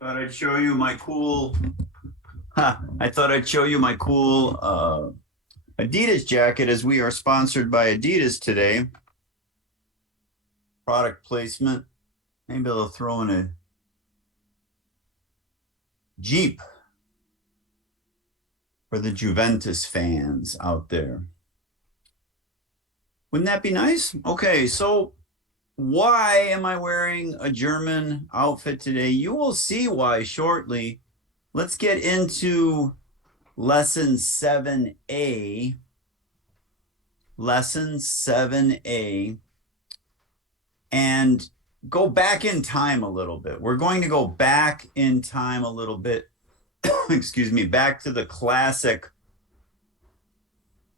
Thought I'd show you my cool. I thought I'd show you my cool Adidas jacket as we are sponsored by Adidas today. Product placement. Maybe they'll throw in a Jeep for the Juventus fans out there. Wouldn't that be nice? Okay, so why am I wearing a German outfit today? You will see why shortly. Let's get into lesson 7A. Lesson 7A. And go back in time a little bit. We're going to go back in time a little bit. Excuse me, back to the classic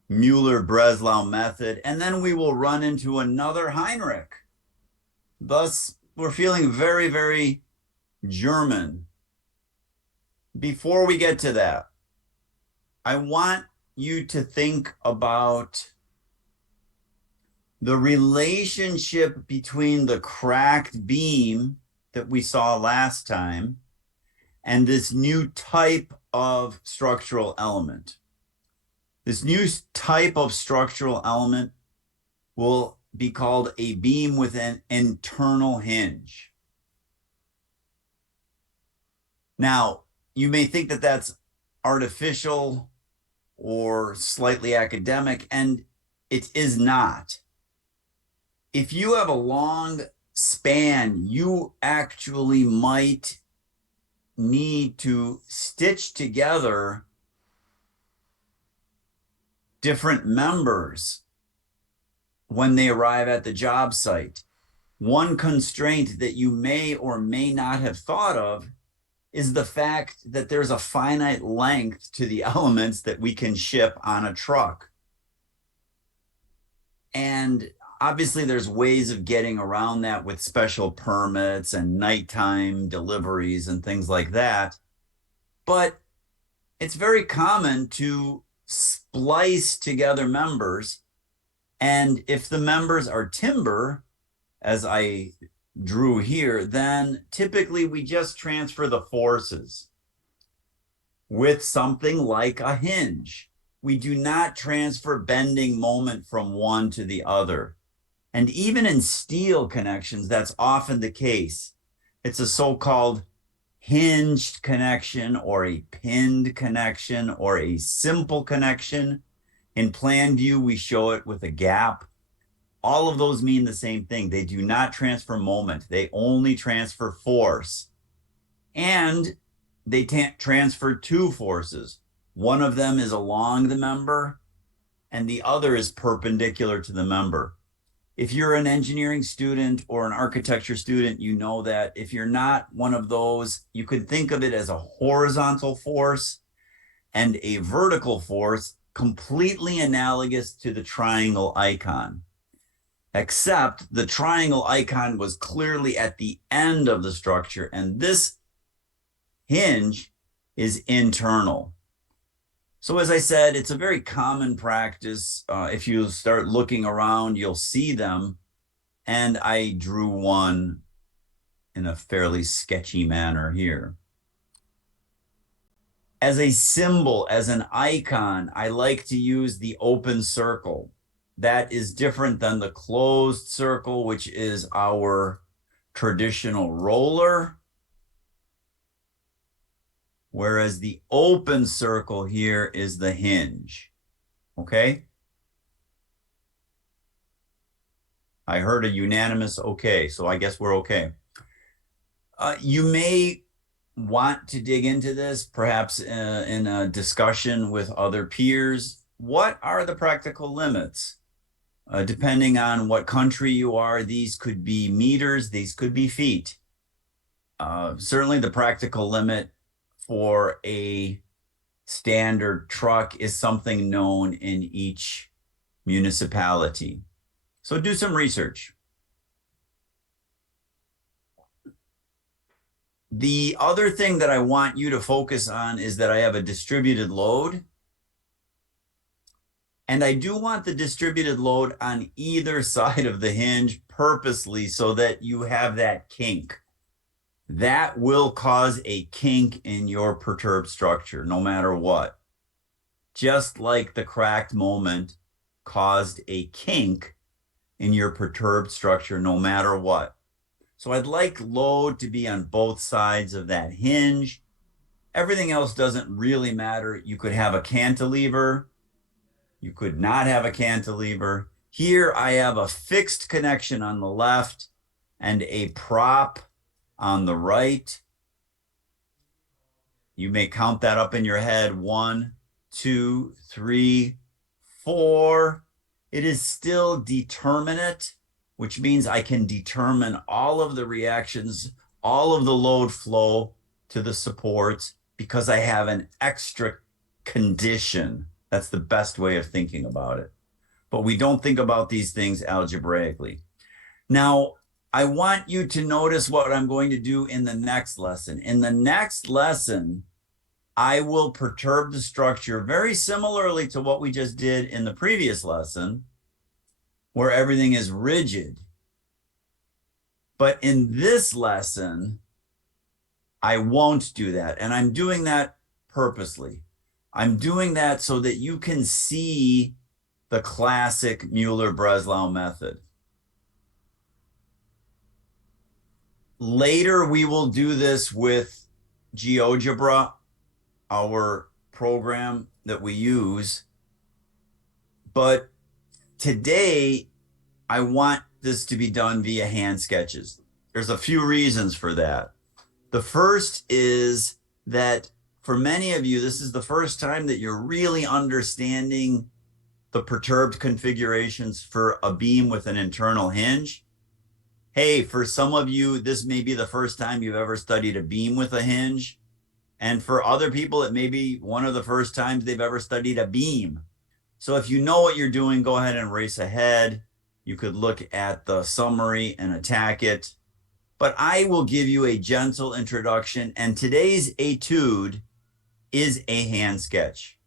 Muller Breslau method. And then we will run into another Heinrich. Thus, we're feeling very, very German. Before we get to that, I want you to think about the relationship between the cracked beam that we saw last time and this new type of structural element. This new type of structural element will be called a beam with an internal hinge. Now, you may think that that's artificial or slightly academic, and it is not. If you have a long span, you actually might need to stitch together different members when they arrive at the job site. One constraint that you may or may not have thought of is the fact that there's a finite length to the elements that we can ship on a truck. And obviously there's ways of getting around that with special permits and nighttime deliveries and things like that. But it's very common to splice together members. And if the members are timber, as I drew here, then typically we just transfer the forces with something like a hinge. We do not transfer bending moment from one to the other. And even in steel connections, that's often the case. It's a so-called hinged connection or a pinned connection or a simple connection. In plan view, we show it with a gap. All of those mean the same thing. They do not transfer moment. They only transfer force. And they transfer two forces. One of them is along the member, and the other is perpendicular to the member. If you're an engineering student or an architecture student, you know that if you're not one of those, you could think of it as a horizontal force and a vertical force, completely analogous to the triangle icon. Except the triangle icon was clearly at the end of the structure, and this hinge is internal. So as I said, it's a very common practice. If you start looking around, you'll see them. And I drew one in a fairly sketchy manner here. As a symbol, as an icon, I like to use the open circle. That is different than the closed circle, which is our traditional roller. Whereas the open circle here is the hinge. Okay? I heard a unanimous okay, so I guess we're okay. You may want to dig into this, perhaps in a discussion with other peers. What are the practical limits? Depending on what country you are, these could be meters, these could be feet. Certainly the practical limit for a standard truck is something known in each municipality. So do some research. The other thing that I want you to focus on is that I have a distributed load. And I do want the distributed load on either side of the hinge purposely so that you have that kink. that will cause a kink in your perturbed structure, no matter what. Just like the cracked moment caused a kink in your perturbed structure, no matter what. So I'd like load to be on both sides of that hinge. Everything else doesn't really matter. You could have a cantilever. You could not have a cantilever. Here I have a fixed connection on the left and a prop on the right. You may count that up in your head. 1, 2, 3, 4. It is still determinate, which means I can determine all of the reactions, all of the load flow to the supports because I have an extra condition. That's the best way of thinking about it. But we don't think about these things algebraically. Now, I want you to notice what I'm going to do in the next lesson. In the next lesson, I will perturb the structure very similarly to what we just did in the previous lesson, where everything is rigid. But in this lesson, I won't do that. And I'm doing that purposely. I'm doing that so that you can see the classic Muller-Breslau method. Later, we will do this with GeoGebra, our program that we use. But today, I want this to be done via hand sketches. There's a few reasons for that. The first is that for many of you, this is the first time that you're really understanding the perturbed configurations for a beam with an internal hinge. Hey, for some of you, this may be the first time you've ever studied a beam with a hinge. And for other people, it may be one of the first times they've ever studied a beam. So if you know what you're doing, go ahead and race ahead. You could look at the summary and attack it. But I will give you a gentle introduction. And today's etude is a hand sketch.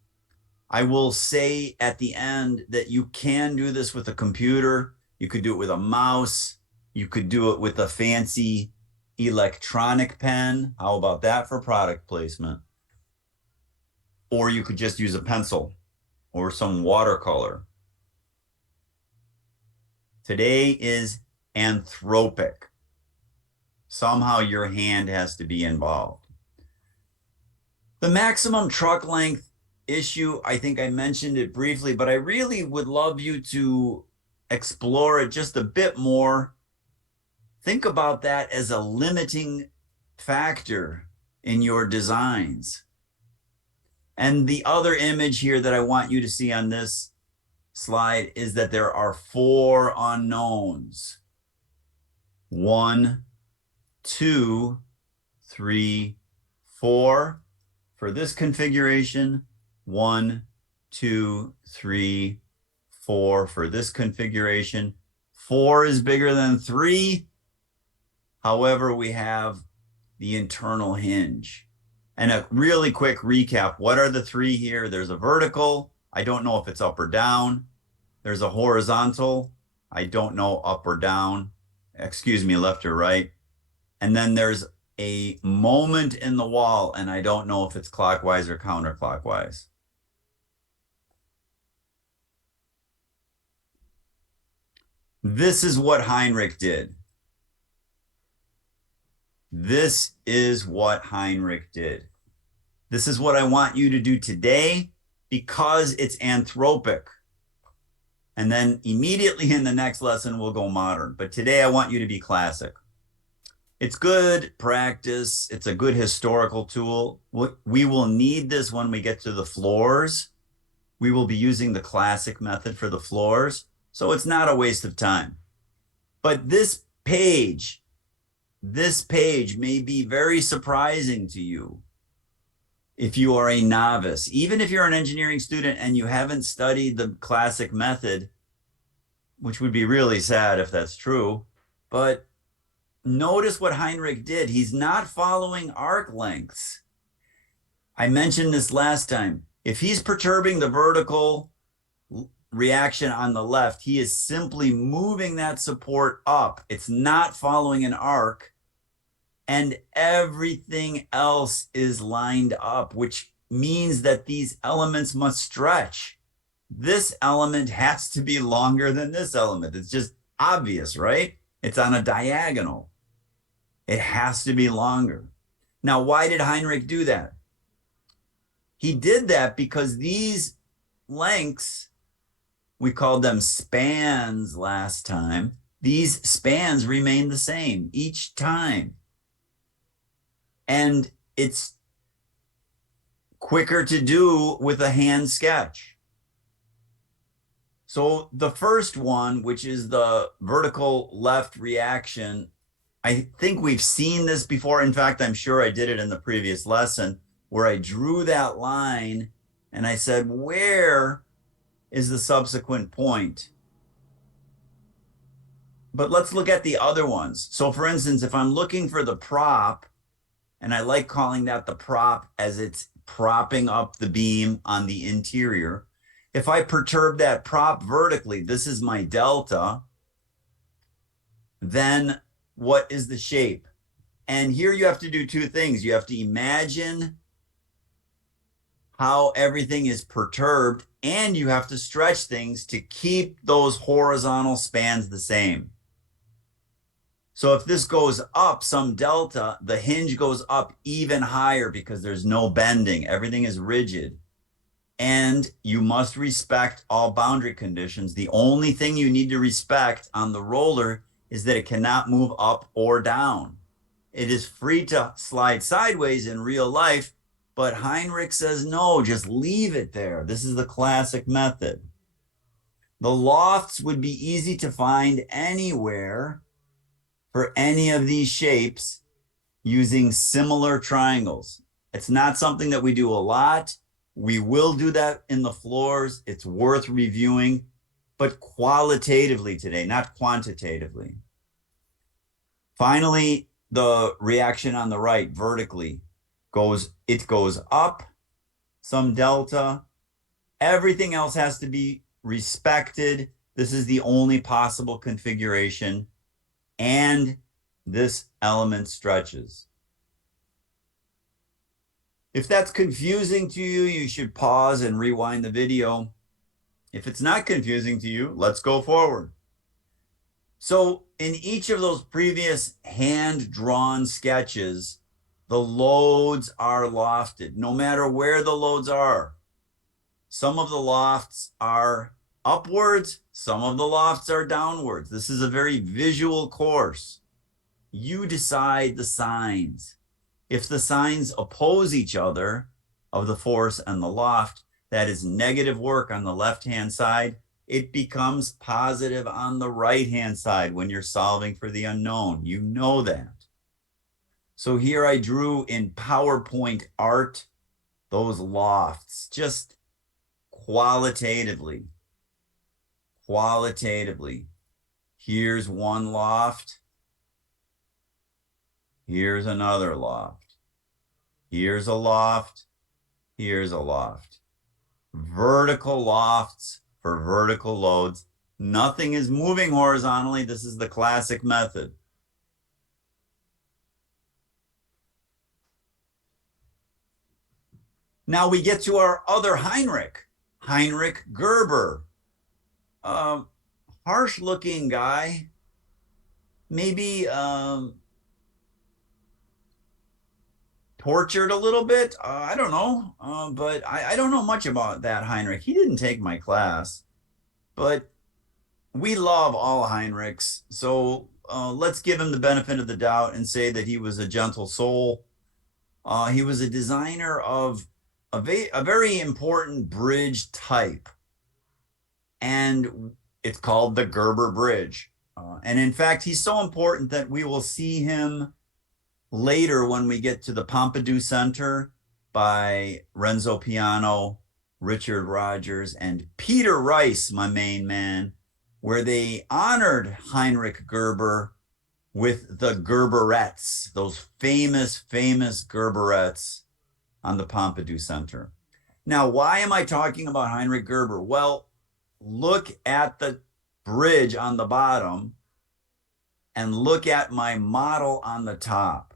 I will say at the end that you can do this with a computer. You could do it with a mouse. You could do it with a fancy electronic pen. How about that for product placement? Or you could just use a pencil or some watercolor. Today is anthropic. Somehow your hand has to be involved. The maximum truck length issue, I think I mentioned it briefly, but I really would love you to explore it just a bit more. Think about that as a limiting factor in your designs. And the other image here that I want you to see on this slide is that there are 4 unknowns. 1, 2, 3, 4. For this configuration, 1, 2, 3, 4. For this configuration, 4 is bigger than 3. However, we have the internal hinge. And a really quick recap, what are the 3 here? There's a vertical. I don't know if it's up or down. There's a horizontal. I don't know up or down. Excuse me, left or right. And then there's a moment in the wall, and I don't know if it's clockwise or counterclockwise. This is what Heinrich did. This is what Heinrich did. This is what I want you to do today because it's anthropic. And then immediately in the next lesson, we'll go modern. But today I want you to be classic. It's good practice. It's a good historical tool. We will need this when we get to the floors. We will be using the classic method for the floors. So it's not a waste of time. But this page may be very surprising to you if you are a novice. Even if you're an engineering student and you haven't studied the classic method, which would be really sad if that's true, but notice what Heinrich did. He's not following arc lengths. I mentioned this last time. If he's perturbing the vertical reaction on the left, he is simply moving that support up. It's not following an arc. and everything else is lined up, which means that these elements must stretch. This element has to be longer than this element. It's just obvious, right? It's on a diagonal. It has to be longer. Now, why did Heinrich do that? He did that because these lengths, we called them spans last time, these spans remain the same each time. And it's quicker to do with a hand sketch. So the first one, which is the vertical left reaction, I think we've seen this before. In fact, I'm sure I did it in the previous lesson where I drew that line and I said, where is the subsequent point? But let's look at the other ones. So for instance, if I'm looking for the prop, and I like calling that the prop as it's propping up the beam on the interior, if I perturb that prop vertically, this is my delta, then what is the shape? And here you have to do two things. You have to imagine how everything is perturbed, and you have to stretch things to keep those horizontal spans the same. So if this goes up some delta, the hinge goes up even higher because there's no bending. Everything is rigid. And you must respect all boundary conditions. The only thing you need to respect on the roller is that it cannot move up or down. It is free to slide sideways in real life, but Heinrich says, no, just leave it there. This is the classic method. The lofts would be easy to find anywhere for any of these shapes using similar triangles. It's not something that we do a lot. We will do that in the floors. It's worth reviewing, but qualitatively today, not quantitatively. Finally, the reaction on the right vertically goes up some delta. Everything else has to be respected. This is the only possible configuration. And this element stretches. If that's confusing to you, you should pause and rewind the video. If it's not confusing to you, let's go forward. So in each of those previous hand-drawn sketches, the loads are lofted, no matter where the loads are. Some of the lofts are upwards, some of the lofts are downwards. This is a very visual course. You decide the signs. If the signs oppose each other of the force and the loft, that is negative work on the left-hand side. It becomes positive on the right-hand side when you're solving for the unknown. You know that. So here I drew in PowerPoint art those lofts, just qualitatively. Here's one loft. Here's another loft. Here's a loft. Here's a loft. Vertical lofts for vertical loads. Nothing is moving horizontally. This is the classic method. Now we get to our other Heinrich Gerber. Harsh looking guy, maybe tortured a little bit. I don't know, but I don't know much about that Heinrich. He didn't take my class, but we love all Heinrichs. So let's give him the benefit of the doubt and say that he was a gentle soul. He was a designer of a very important bridge type, and it's called the Gerber Bridge. And in fact, he's so important that we will see him later when we get to the Pompidou Center by Renzo Piano, Richard Rogers, and Peter Rice, my main man, where they honored Heinrich Gerber with the Gerberettes, those famous Gerberettes on the Pompidou Center. Now, why am I talking about Heinrich Gerber? Well, look at the bridge on the bottom and look at my model on the top.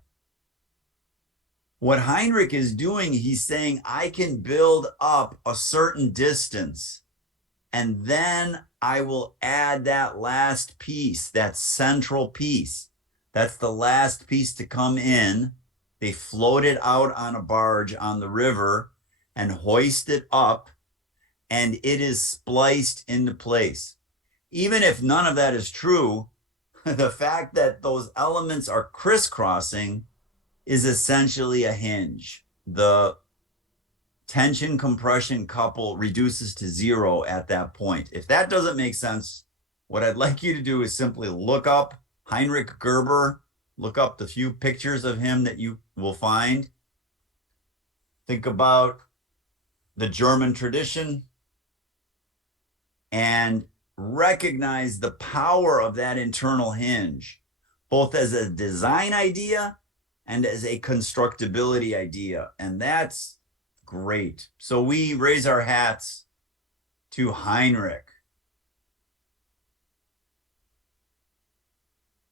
What Heinrich is doing, he's saying, I can build up a certain distance, and then I will add that last piece, that central piece. That's the last piece to come in. They float it out on a barge on the river and hoist it up, and it is spliced into place. Even if none of that is true, the fact that those elements are crisscrossing is essentially a hinge. The tension compression couple reduces to zero at that point. If that doesn't make sense, what I'd like you to do is simply look up Heinrich Gerber, look up the few pictures of him that you will find. Think about the German tradition and recognize the power of that internal hinge, both as a design idea and as a constructability idea. And that's great. So we raise our hats to Heinrich.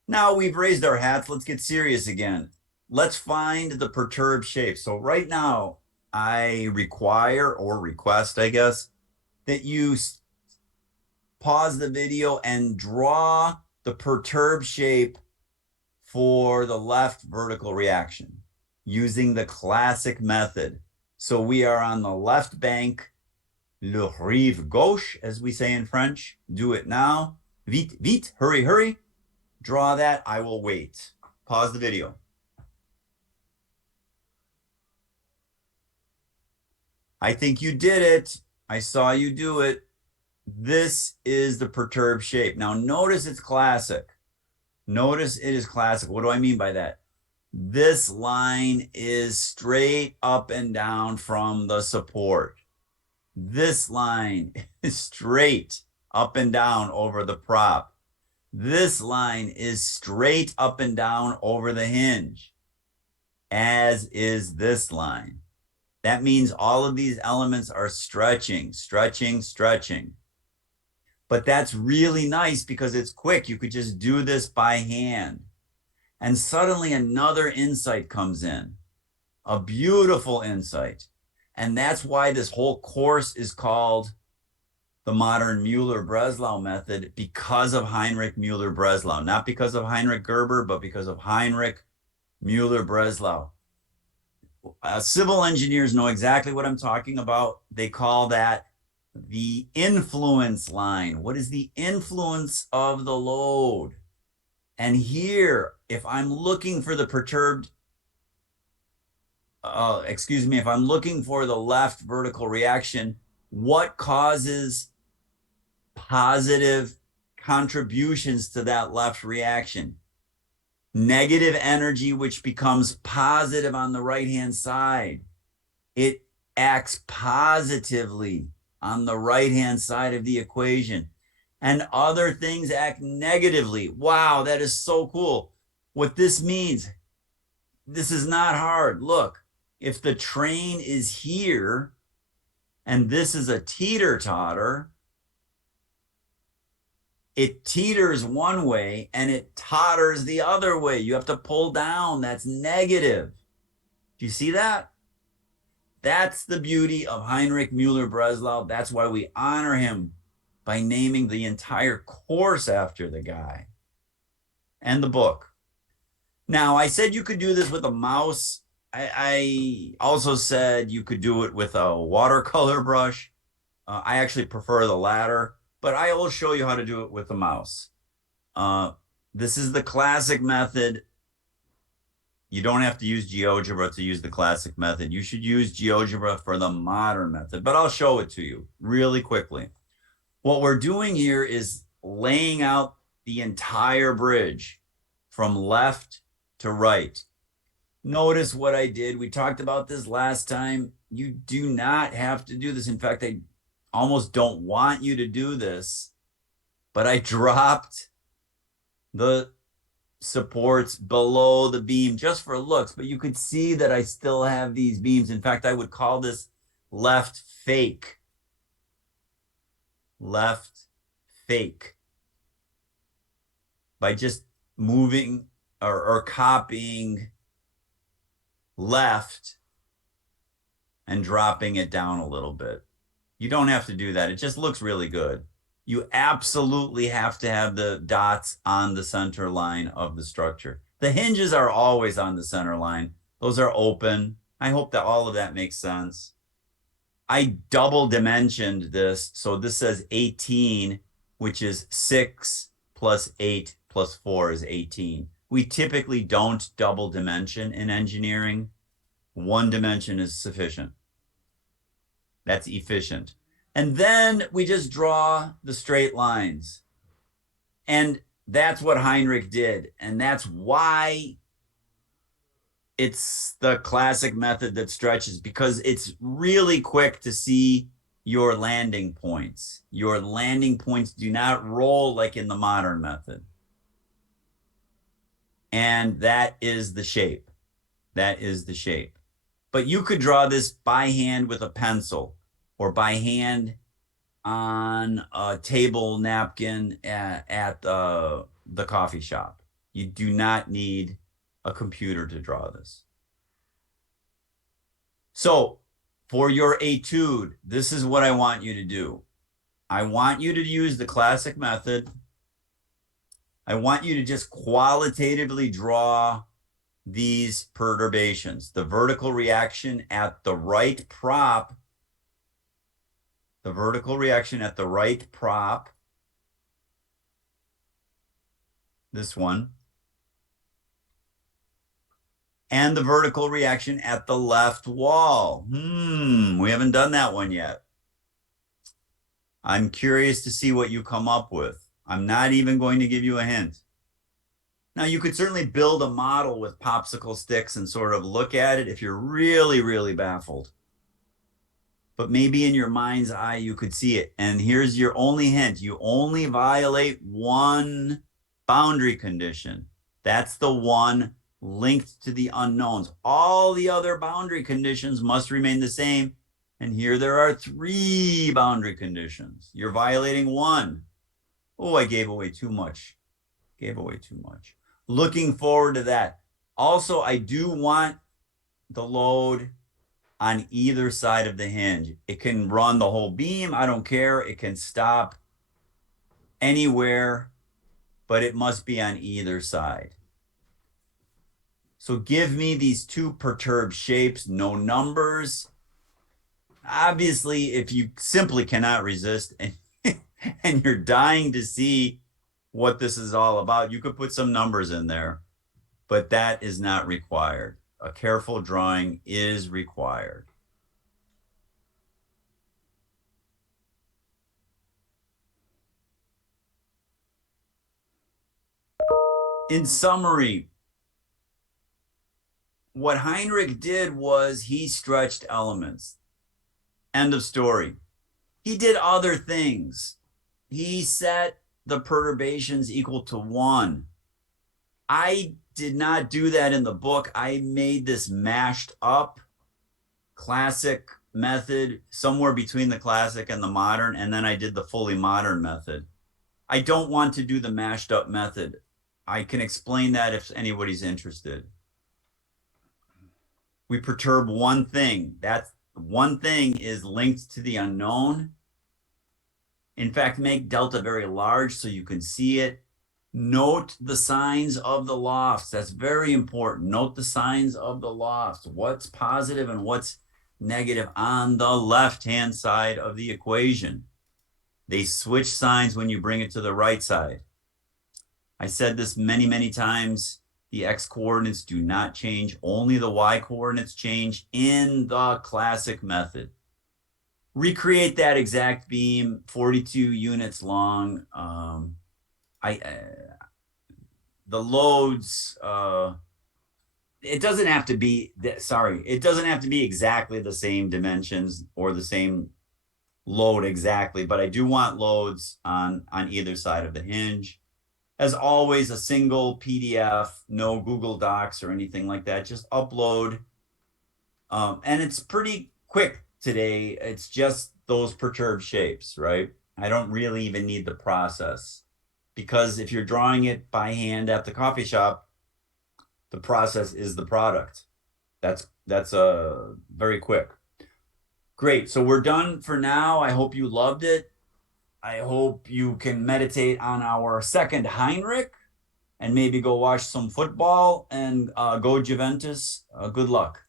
Now we've raised our hats, let's get serious again. Let's find the perturbed shape. So right now, I require or request, I guess, that you pause the video and draw the perturbed shape for the left vertical reaction using the classic method. So we are on the left bank, le rive gauche, as we say in French. Do it now. Vite, vite, hurry, hurry. Draw that. I will wait. Pause the video. I think you did it. I saw you do it. This is the perturbed shape. Now notice it's classic. Notice it is classic. What do I mean by that? This line is straight up and down from the support. This line is straight up and down over the prop. This line is straight up and down over the hinge, as is this line. That means all of these elements are stretching, stretching, stretching. But that's really nice because it's quick. You could just do this by hand. And suddenly another insight comes in, a beautiful insight. And that's why this whole course is called the modern Muller-Breslau method, because of Heinrich Muller-Breslau. Not because of Heinrich Gerber, but because of Heinrich Muller-Breslau. Civil engineers know exactly what I'm talking about. They call that the influence line. What is the influence of the load? And here, if I'm looking for the perturbed, if I'm looking for the left vertical reaction, what causes positive contributions to that left reaction? Negative energy, which becomes positive on the right-hand side. It acts positively on the right-hand side of the equation. And other things act negatively. Wow, that is so cool. What this means, this is not hard. Look, if the train is here and this is a teeter-totter, it teeters one way and it totters the other way. You have to pull down. That's negative. Do you see that? That's the beauty of Heinrich Muller-Breslau. That's why we honor him by naming the entire course after the guy and the book. Now, I said you could do this with a mouse. I also said you could do it with a watercolor brush. I actually prefer the latter, but I will show you how to do it with a mouse. This is the classic method. You don't have to use GeoGebra to use the classic method. You should use GeoGebra for the modern method, but I'll show it to you really quickly. What we're doing here is laying out the entire bridge from left to right. Notice what I did. We talked about this last time. You do not have to do this. In fact, I almost don't want you to do this, but I dropped the supports below the beam just for looks, but you could see that I still have these beams. In fact, I would call this left fake. Left fake. By just moving or copying left and dropping it down a little bit. You don't have to do that. It just looks really good. You absolutely have to have the dots on the center line of the structure. The hinges are always on the center line. Those are open. I hope that all of that makes sense. I double dimensioned this. So this says 18, which is 6 plus 8 plus 4 is 18. We typically don't double dimension in engineering. One dimension is sufficient. That's efficient. And then we just draw the straight lines. And that's what Heinrich did. And that's why it's the classic method that stretches, because it's really quick to see your landing points. Your landing points do not roll like in the modern method. And that is the shape. That is the shape. But you could draw this by hand with a pencil or by hand on a table napkin at the coffee shop. You do not need a computer to draw this. So for your etude, this is what I want you to do. I want you to use the classic method. I want you to just qualitatively draw these perturbations, the vertical reaction at the right prop, the vertical reaction at the right prop, this one, and the vertical reaction at the left wall. We haven't done that one yet. I'm curious to see what you come up with. I'm not even going to give you a hint. Now, you could certainly build a model with popsicle sticks and sort of look at it if you're really, really baffled. But maybe in your mind's eye, you could see it. And here's your only hint. You only violate one boundary condition. That's the one linked to the unknowns. All the other boundary conditions must remain the same. And here there are 3 boundary conditions. You're violating one. Oh, I gave away too much. Gave away too much. Looking forward to that. Also, I do want the load on either side of the hinge. It can run the whole beam. I don't care. It can stop anywhere, but it must be on either side. So give me these 2 perturbed shapes, no numbers. Obviously, if you simply cannot resist and you're dying to see what this is all about, you could put some numbers in there, but that is not required. A careful drawing is required. In summary, what Heinrich did was he stretched elements. End of story. He did other things. He set the perturbations equal to 1. I did not do that in the book. I made this mashed up classic method somewhere between the classic and the modern, and then I did the fully modern method. I don't want to do the mashed up method. I can explain that if anybody's interested. We perturb one thing. That one thing is linked to the unknown. In fact, make delta very large so you can see it. Note the signs of the lofts. That's very important. Note the signs of the lofts. What's positive and what's negative on the left-hand side of the equation. They switch signs when you bring it to the right side. I said this many, many times. The x coordinates do not change. Only the y coordinates change in the classic method. Recreate that exact beam, 42 units long. The loads, it doesn't have to be, it doesn't have to be exactly the same dimensions or the same load exactly, but I do want loads on either side of the hinge. As always, a single PDF, no Google Docs or anything like that. Just upload. And it's pretty quick today. It's just those perturbed shapes, right? I don't really even need the process, because if you're drawing it by hand at the coffee shop, the process is the product. That's very quick. Great. So we're done for now. I hope you loved it. I hope you can meditate on our second Heinrich and maybe go watch some football and go Juventus. Good luck.